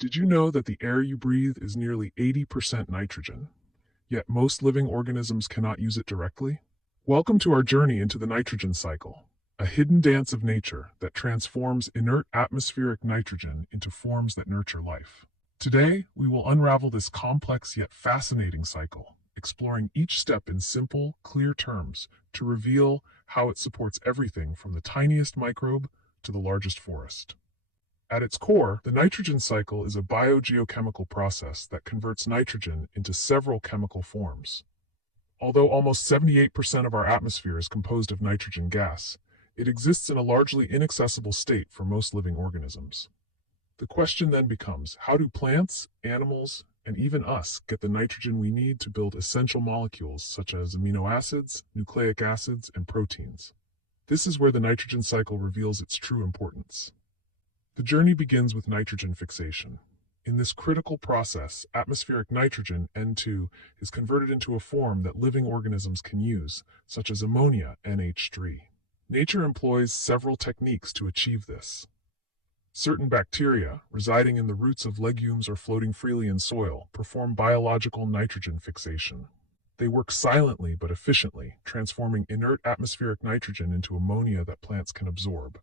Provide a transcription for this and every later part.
Did you know that the air you breathe is nearly 80% nitrogen, yet most living organisms cannot use it directly? Welcome to our journey into the nitrogen cycle, a hidden dance of nature that transforms inert atmospheric nitrogen into forms that nurture life. Today, we will unravel this complex yet fascinating cycle, exploring each step in simple, clear terms to reveal how it supports everything from the tiniest microbe to the largest forest. At its core, the nitrogen cycle is a biogeochemical process that converts nitrogen into several chemical forms. Although almost 78% of our atmosphere is composed of nitrogen gas, it exists in a largely inaccessible state for most living organisms. The question then becomes, how do plants, animals, and even us get the nitrogen we need to build essential molecules such as amino acids, nucleic acids, and proteins? This is where the nitrogen cycle reveals its true importance. The journey begins with nitrogen fixation. In this critical process, atmospheric nitrogen, N2, is converted into a form that living organisms can use, such as ammonia, NH3. Nature employs several techniques to achieve this. Certain bacteria, residing in the roots of legumes or floating freely in soil, perform biological nitrogen fixation. They work silently but efficiently, transforming inert atmospheric nitrogen into ammonia that plants can absorb.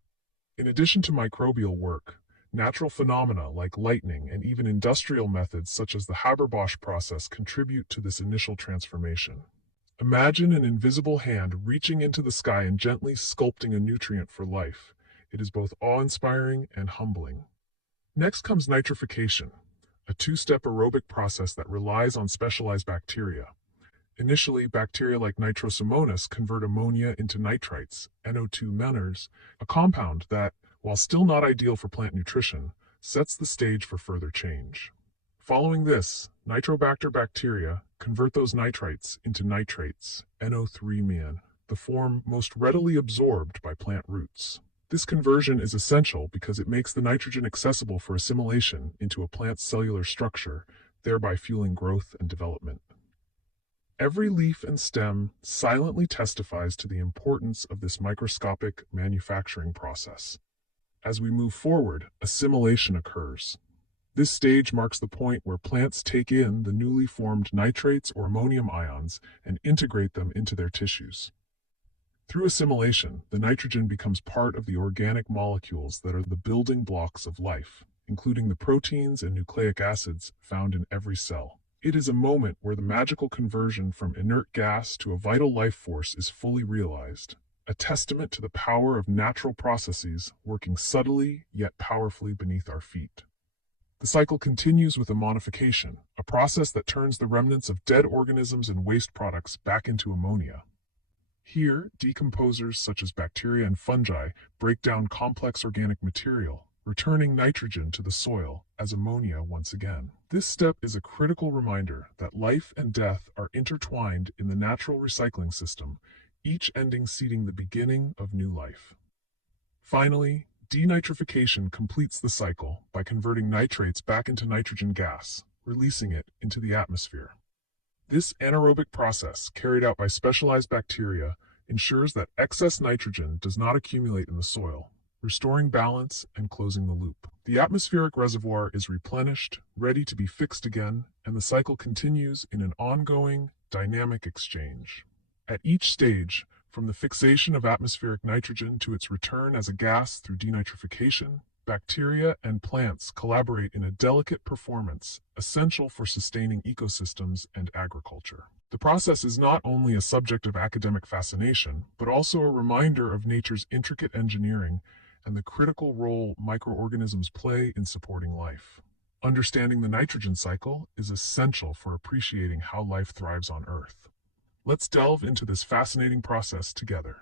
In addition to microbial work, natural phenomena like lightning and even industrial methods such as the Haber-Bosch process contribute to this initial transformation. Imagine an invisible hand reaching into the sky and gently sculpting a nutrient for life. It is both awe-inspiring and humbling. Next comes nitrification, a two-step aerobic process that relies on specialized bacteria. Initially, bacteria like Nitrosomonas convert ammonia into nitrites, NO2 menors, a compound that, while still not ideal for plant nutrition, sets the stage for further change. Following this, Nitrobacter bacteria convert those nitrites into nitrates, NO3-men, the form most readily absorbed by plant roots. This conversion is essential because it makes the nitrogen accessible for assimilation into a plant's cellular structure, thereby fueling growth and development. Every leaf and stem silently testifies to the importance of this microscopic manufacturing process. As we move forward, assimilation occurs. This stage marks the point where plants take in the newly formed nitrates or ammonium ions and integrate them into their tissues. Through assimilation, the nitrogen becomes part of the organic molecules that are the building blocks of life, including the proteins and nucleic acids found in every cell. It is a moment where the magical conversion from inert gas to a vital life force is fully realized, a testament to the power of natural processes working subtly yet powerfully beneath our feet. The cycle continues with ammonification, a process that turns the remnants of dead organisms and waste products back into ammonia. Here, decomposers such as bacteria and fungi break down complex organic material, returning nitrogen to the soil as ammonia once again. This step is a critical reminder that life and death are intertwined in the natural recycling system, each ending seeding the beginning of new life. Finally, denitrification completes the cycle by converting nitrates back into nitrogen gas, releasing it into the atmosphere. This anaerobic process, carried out by specialized bacteria, ensures that excess nitrogen does not accumulate in the soil, restoring balance and closing the loop. The atmospheric reservoir is replenished, ready to be fixed again, and the cycle continues in an ongoing, dynamic exchange. At each stage, from the fixation of atmospheric nitrogen to its return as a gas through denitrification, bacteria and plants collaborate in a delicate performance essential for sustaining ecosystems and agriculture. The process is not only a subject of academic fascination, but also a reminder of nature's intricate engineering and the critical role microorganisms play in supporting life. Understanding the nitrogen cycle is essential for appreciating how life thrives on Earth. Let's delve into this fascinating process together.